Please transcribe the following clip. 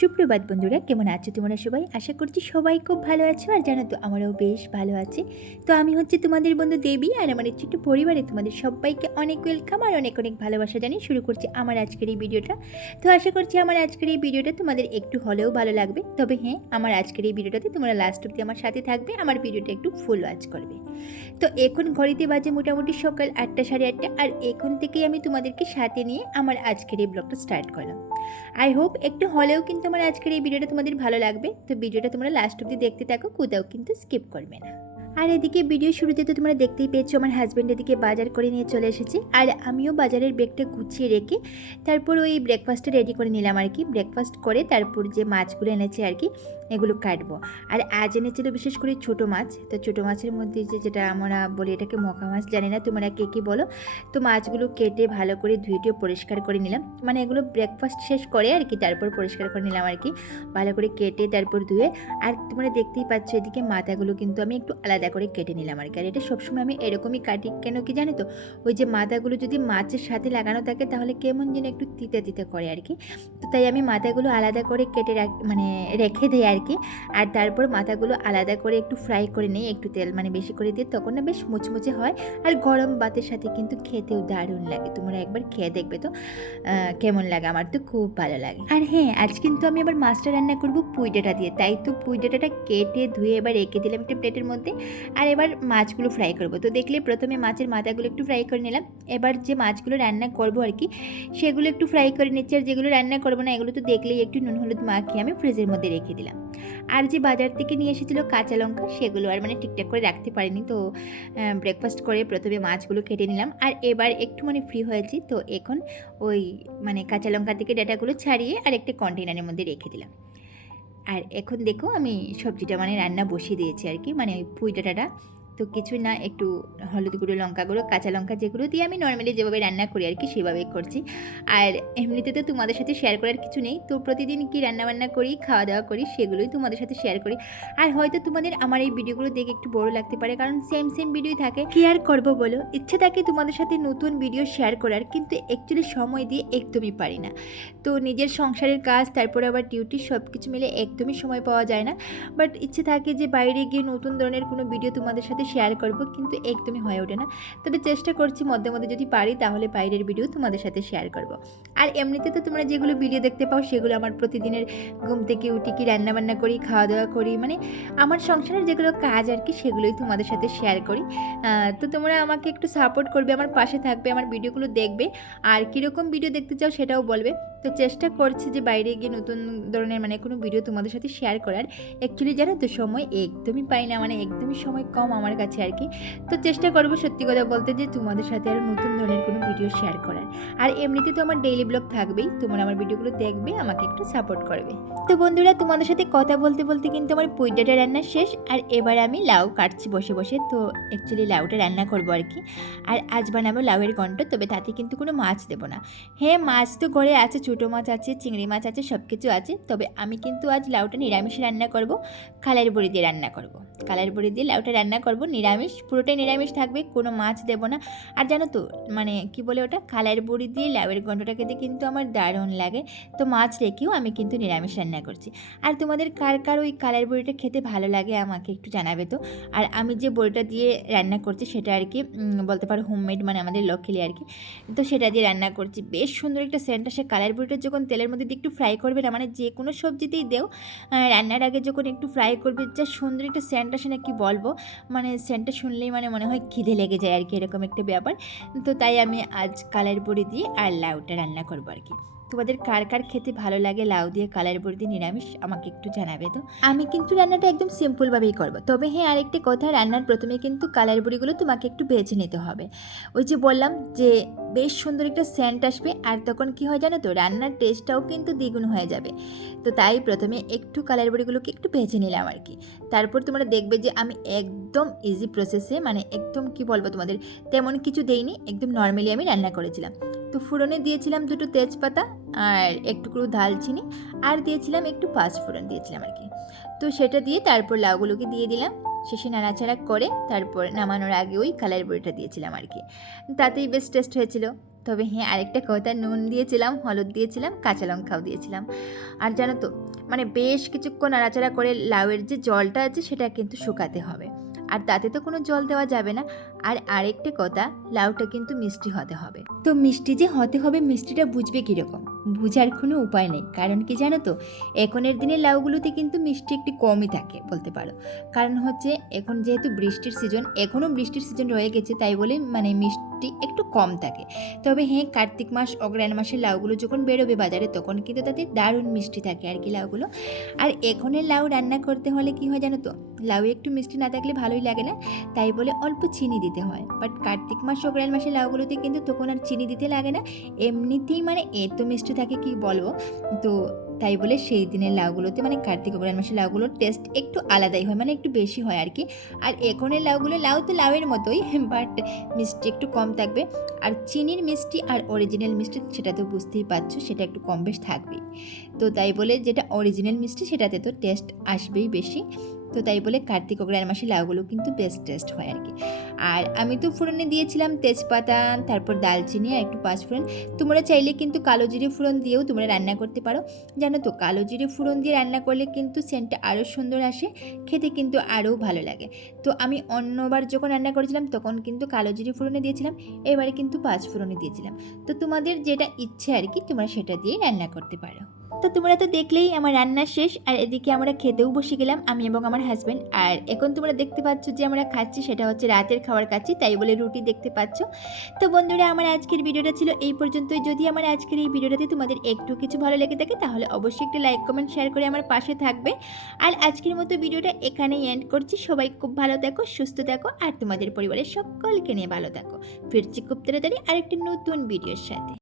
সুপ্রভাত বন্ধুরা, কেমন আছো তোমরা সবাই? আশা করছি সবাই খুব ভালো আছো আর জানো তো আমারও বেশ ভালো আছে। তো আমি হচ্ছে তোমাদের বন্ধু দেবী আর আমার ছোট্ট পরিবারে তোমাদের সবাইকে অনেক ওয়েলকাম আর অনেক অনেক ভালোবাসা জানিয়ে শুরু করছি আমার আজকের এই ভিডিওটা। তো আশা করছি আমার আজকের এই ভিডিওটা তোমাদের একটু হলেও ভালো লাগবে। তবে হ্যাঁ আমার আজকের এই ভিডিওটাতে তোমরা লাস্ট অব্দি আমার সাথে থাকবে, আমার ভিডিওটা একটু ফুল ওয়াচ করবে। তো এখন ঘড়িতে বাজে মোটামুটি সকাল আটটা সাড়ে আটটা, আর এখন থেকেই আমি তোমাদেরকে সাথে নিয়ে আমার আজকের এই ব্লগটা স্টার্ট করলাম। আই হোপ একটু হলেও কিন্তু আমার আজকের এই ভিডিওটা তোমাদের ভালো লাগবে। তো ভিডিওটা তোমরা লাস্ট অব্দি দেখতে থাকো, কোথাও কিন্তু স্কিপ করবে না। আর এদিকে ভিডিও শুরুতে তো তোমরা দেখতেই পেয়েছ, আমার হাজব্যান্ড এদিকে বাজার করে নিয়ে চলে এসেছে। আর আমিও বাজারের ব্যাগটা গুছিয়ে রেখে তারপর ওই ব্রেকফাস্টটা রেডি করে নিলাম আর কি। ব্রেকফাস্ট করে তারপর যে মাছগুলো এনেছে আর কি এগুলো কাটবো। আর আজ এনেছিল বিশেষ করে ছোটো মাছ। তো ছোটো মাছের মধ্যে যে যেটা আমরা বলি এটাকে মকা মাছ, জানি না তোমরা কে কী বলো। তো মাছগুলো কেটে ভালো করে ধুয়ে টুয়ে পরিষ্কার করে নিলাম। মানে এগুলো ব্রেকফাস্ট শেষ করে আর কি, তারপর পরিষ্কার করে নিলাম আর কি। ভালো করে কেটে তারপর ধুয়ে আর তোমরা দেখতেই পাচ্ছ এদিকে মাথাগুলো কিন্তু আমি একটু আলাদা করে কেটে নিলাম আর কি। আর এটা সবসময় আমি এরকমই কাটি। কেন কি জানো তো? ওই যে মাথাগুলো যদি মাছের সাথে লাগানো থাকে তাহলে কেমন যেন একটু তিতে তিতে করে আর কি। তো তাই আমি মাথাগুলো আলাদা করে কেটে মানে রেখে দেয় আর কি আর তারপর মাথাগুলো আলাদা করে একটু ফ্রাই করে নিই, একটু তেল মানে বেশি করে দিয়ে তখন না বেশ মুচমুচে হয়। আর গরম ভাতের সাথে কিন্তু খেতেও দারুণ লাগে, তোমরা একবার খেয়ে দেখবে তো। কেমন লাগে? আমার তো খুব ভালো লাগে। আর হ্যাঁ আজ কিন্তু আমি আবার মাছটা রান্না করব পুঁই ডাঁটা দিয়ে। তাই তো পুঁই ডাঁটাটা কেটে ধুয়ে এবার রেখে দিলাম একটা প্লেটের মধ্যে। আর এবার মাছগুলো ফ্রাই করব। তো দেখলে প্রথমে মাছের মাথাগুলো একটু ফ্রাই করে নিলাম। এবার যে মাছগুলো রান্না করব আর কি সেগুলো একটু ফ্রাই করে নিচ্ছি। আর যেগুলো রান্না করব না, এগুলো তো দেখলেই একটু নুন হলুদ মাখিয়ে আমি ফ্রিজের মধ্যে রেখে দিলাম। আর যে বাজার থেকে নিয়ে এসেছিল কাঁচা লঙ্কা, সেগুলো আর মানে ঠিকঠাক করে রাখতে পারিনি। তো ব্রেকফাস্ট করে প্রথমে মাছগুলো কেটে নিলাম। আর এবার একটু মানে ফ্রি হয়েছি, তো এখন ওই মানে কাঁচা লঙ্কা থেকে ডাটাগুলো ছাড়িয়ে আর একটি কন্টেনারের মধ্যে রেখে দিলাম। আর এখন দেখো আমি সবজিটা মানে রান্না বসিয়ে দিয়েছি আর কি মানে ওই পুঁই ডাটাটা তো কিছুই না, একটু হলুদ গুঁড়ো, লঙ্কা গুঁড়ো, কাঁচা লঙ্কা যেগুলো দিয়ে আমি নর্মালি যেভাবে রান্না করি আর কি সেভাবেই করছি। আর এমনিতে তো তোমাদের সাথে শেয়ার করার কিছু নেই, তো প্রতিদিন কি রান্না বান্না করি খাওয়া দাওয়া করি সেগুলোই তোমাদের সাথে শেয়ার করি। আর হয়তো তোমাদের আমার এই ভিডিওগুলো দেখে একটু বড় লাগতে পারে, কারণ সেম সেম ভিডিওই থাকে। কি আর করব বলো? ইচ্ছে থাকে তোমাদের সাথে নতুন ভিডিও শেয়ার করার, কিন্তু অ্যাকচুয়ালি সময় দিয়ে একদমই পারি না। তো নিজের সংসারের কাজ, তারপরে আবার ডিউটি সব কিছু মিলে একদমই সময় পাওয়া যায় না। বাট ইচ্ছে থাকে যে বাইরে গিয়ে নতুন ধরনের কোনো ভিডিও তোমাদের সাথে শেয়ার করব, কিন্তু একদমই হয়ে ওঠে না। তবে চেষ্টা করছি মধ্যে মধ্যে যদি পারি, তাহলে বাইরের ভিডিও তোমাদের সাথে শেয়ার করব। আর এমনিতে তো তোমরা যেগুলো ভিডিও দেখতে পাও, সেগুলো আমার প্রতিদিনের ঘুম থেকে উঠি কি রান্নাবান্না করি খাওয়া দাওয়া করি মানে আমার সংসারের যেগুলো কাজ আর কি, সেগুলোই তোমাদের সাথে শেয়ার করি। তো তোমরা আমাকে একটু সাপোর্ট করবে, আমার পাশে থাকবে, আমার ভিডিওগুলো দেখবে, আর কীরকম ভিডিও দেখতে চাও সেটাও বলবে। তো চেষ্টা করছি যে বাইরে গিয়ে নতুন ধরনের মানে কোনো ভিডিও তোমাদের সাথে শেয়ার করার। অ্যাকচুয়ালি জানো তো, সময় একদমই পাই না মানে একদমই সময় কম আমার কাছে আর কি। তো চেষ্টা করব সত্যি কথা বলতে যে তোমাদের সাথে আরও নতুন ধরনের কোনো ভিডিও শেয়ার করার। আর এমনিতে তো আমার ডেইলি ব্লগ থাকবেই, তোমরা আমার ভিডিওগুলো দেখবে, আমাকে একটু সাপোর্ট করবে। তো বন্ধুরা, তোমাদের সাথে কথা বলতে বলতে কিন্তু আমার পুঁই ডাঁটা রান্না শেষ, আর এবার আমি লাউ কাটছি বসে বসে। তো অ্যাকচুয়ালি লাউটা রান্না করব আর কি। আর আজ বানাবো লাউয়ের ঘন্ট তবে তাতে কিন্তু কোনো মাছ দেবো না। হ্যাঁ মাছ তো ঘরে আছে ছোটো মাছ আছে, চিংড়ি মাছ আছে সব কিছু আছে। তবে আমি কিন্তু আজ লাউটা নিরামিষ রান্না করব কালার বড়ি দিয়ে রান্না করব। কালার বড়ি দিয়ে লাউটা রান্না করব, নিরামিষ, পুরোটাই নিরামিষ থাকবে, কোনো মাছ দেব না। আর জানো তো মানে কি বলে ওটা? কালার বড়ি দিয়ে লাউয়ের ঘন্টটা খেতে কিন্তু আমার দারুণ লাগে। তো মাছ রেখেও আমি কিন্তু নিরামিষ রান্না করছি। আর তোমাদের কার কার ওই কালার বড়িটা খেতে ভালো লাগে আমাকে একটু জানাবে তো? আর আমি যে বড়িটা দিয়ে রান্না করছি সেটা আর কি বলতে পারো হোমমেড মানে আমাদের লক্ষ্মীলি আর কি। তো সেটা দিয়ে রান্না করছি। বেশ সুন্দর একটা সেন্ট আসে কালার বড়িটা যখন তেলের মধ্যে দিয়ে একটু ফ্রাই করবে না মানে যে কোনো সবজিতেই দেও রান্নার আগে যখন একটু ফ্রাই করবে, যা সুন্দর একটা স্যান্ট আসে না কি বলব মানে স্যান্টটা শুনলেই মানে মনে হয় খিদে লেগে যায় আর কি, এরকম একটা ব্যাপার। তো তাই আমি আজ কালার বড়ি দিয়ে আর লাউটা রান্না করব আর কি। তোমাদের কার কার খেতে ভালো লাগে, লাউ দিয়ে, কালার বড়ি দিয়ে, নিরামিষ, আমাকে একটু জানাবে তো? আমি কিন্তু রান্নাটা একদম সিম্পলভাবেই করব। তবে হ্যাঁ আরেকটি কথা, রান্নার প্রথমে কিন্তু কালার বড়িগুলো তোমাকে একটু ভেজে নিতে হবে। ওই যে বললাম যে, বেশ সুন্দর একটা সেন্ট আসবে, আর তখন কি হয় জানো তো, রান্নার টেস্টটাও কিন্তু দ্বিগুণ হয়ে যাবে। তো তাই প্রথমে একটু কালার বড়িগুলোকে একটু ভেজে নিলাম আর কি। তারপর তোমরা দেখবে যে, আমি একদম ইজি প্রসেসে মানে একদম কি বলব তোমাদের, তেমন কিছু দেইনি, একদম নর্মালি আমি রান্না করেছিলাম। তো ফোড়নে দিয়েছিলাম দুটো তেজপাতা আর একটুকরো দালচিনি আর দিয়েছিলাম একটু পাঁচ ফোড়ন দিয়েছিলাম আর কি। তো সেটা দিয়ে তারপর লাউগুলোকে দিয়ে দিলাম। শেষে নাড়াচাড়া করে তারপর নামানোর আগে ওই কালার বড়িটা দিয়েছিলাম আর কি। তাতেই বেশ টেস্ট হয়েছিল। তবে হ্যাঁ আরেকটা কথা, নুন দিয়েছিলাম, হলুদ দিয়েছিলাম, কাঁচা লঙ্কাও দিয়েছিলাম। আর জানো তো মানে বেশ কিছুক্ষণ নাড়াচাড়া করে লাউয়ের যে জলটা আছে সেটা কিন্তু শুকাতে হবে। আর তাতে তো কোনো জল দেওয়া যাবে না। আর আরেকটি কথা, লাউটা কিন্তু মিষ্টি হতে হবে। তো মিষ্টি যে হতে হবে, মিষ্টিটা বুঝবে কীরকম? বুঝার কোনো উপায় নেই। কারণ কি জানো তো, এখনের দিনে লাউগুলোতে কিন্তু মিষ্টি একটু কমই থাকে বলতে পারো। কারণ হচ্ছে, এখন যেহেতু বৃষ্টির সিজন এখনও বৃষ্টির সিজন রয়ে গেছে, তাই বলে মানে মিষ্টি একটু কম থাকে। তবে হ্যাঁ কার্তিক মাস অগ্রায়ণ মাসের লাউগুলো যখন বেরোবে বাজারে, তখন কিন্তু তাতে দারুণ মিষ্টি থাকে আর কি লাউগুলো। আর এখনের লাউ রান্না করতে হলে কি হয় জানো তো? লাউ একটু মিষ্টি না থাকলে ভালোই লাগে না, তাই বলে অল্প চিনি দিতে হয়। বাট কার্তিক মাস অগ্রায়ণ মাসের লাউগুলোতে কিন্তু তখন আর চিনি দিতে লাগে না। এমনিতেই মানে এত মিষ্টি থাকে কি বলব? তো তাই বলে সেই দিনের লাউগুলোতে মানে কার্তিক অগ্রহণ মাসের লাউগুলোর টেস্ট একটু আলাদাই হয় মানে একটু বেশি হয় আর কি। আর এখনের লাউগুলো, লাউ তো লাউয়ের মতোই বাট মিষ্টি একটু কম থাকবে। আর চিনির মিষ্টি আর অরিজিনাল মিষ্টি সেটা তো বুঝতেই পারছ, সেটা একটু কম বেশ থাকবেই। তো তাই বলে যেটা অরিজিনাল মিষ্টি সেটাতে তো টেস্ট আসবেই বেশি। তো তাই বলে কার্তিক অগ্রায়ণ মাসে লাউগুলো কিন্তু বেস্ট টেস্ট হয় আর কি আর আমি তো ফোড়নে দিয়েছিলাম তেজপাতা, তারপর দালচিনি আর একটু পাঁচফোড়ন তোমরা চাইলে কিন্তু কালো জিরে ফোড়ন দিয়েও তোমরা রান্না করতে পারো। জানো তো, কালো জিরে ফোড়ন দিয়ে রান্না করলে কিন্তু সেন্টটা আরও সুন্দর আসে, খেতে কিন্তু আরও ভালো লাগে। তো আমি অন্যবার যখন রান্না করেছিলাম তখন কিন্তু কালো জিরে ফোড়নে দিয়েছিলাম, এবারে কিন্তু পাঁচ ফোড়নে দিয়েছিলাম। তো তোমাদের যেটা ইচ্ছে আর কি তোমরা সেটা দিয়ে রান্না করতে পারো। তো তোমরা তো দেখলেই আমার রান্না শেষ, আর এদিকে আমরা খেতেও বসে গেলাম, আমি এবং আমার হাজব্যান্ড আর এখন তোমরা দেখতে পাচ্ছ যে আমরা খাচ্ছি, সেটা হচ্ছে রাতের খাবার খাচ্ছি, তাই বলে রুটি দেখতে পাচ্ছ। তো বন্ধুরা, আমার আজকের ভিডিওটা ছিল এই পর্যন্তই। যদি আমার আজকের এই ভিডিওটাতে তোমাদের একটু কিছু ভালো লেগে থাকে, তাহলে অবশ্যই একটা লাইক কমেন্ট শেয়ার করে আমার পাশে থাকবে। আর আজকের মতো ভিডিওটা এখানেই এন্ড করছি। সবাই খুব ভালো থাকো, সুস্থ থাকো, আর তোমাদের পরিবারের সকলকে নিয়ে ভালো থাকো। ফিরছি খুব তাড়াতাড়ি আরেকটি নতুন ভিডিওর সাথে।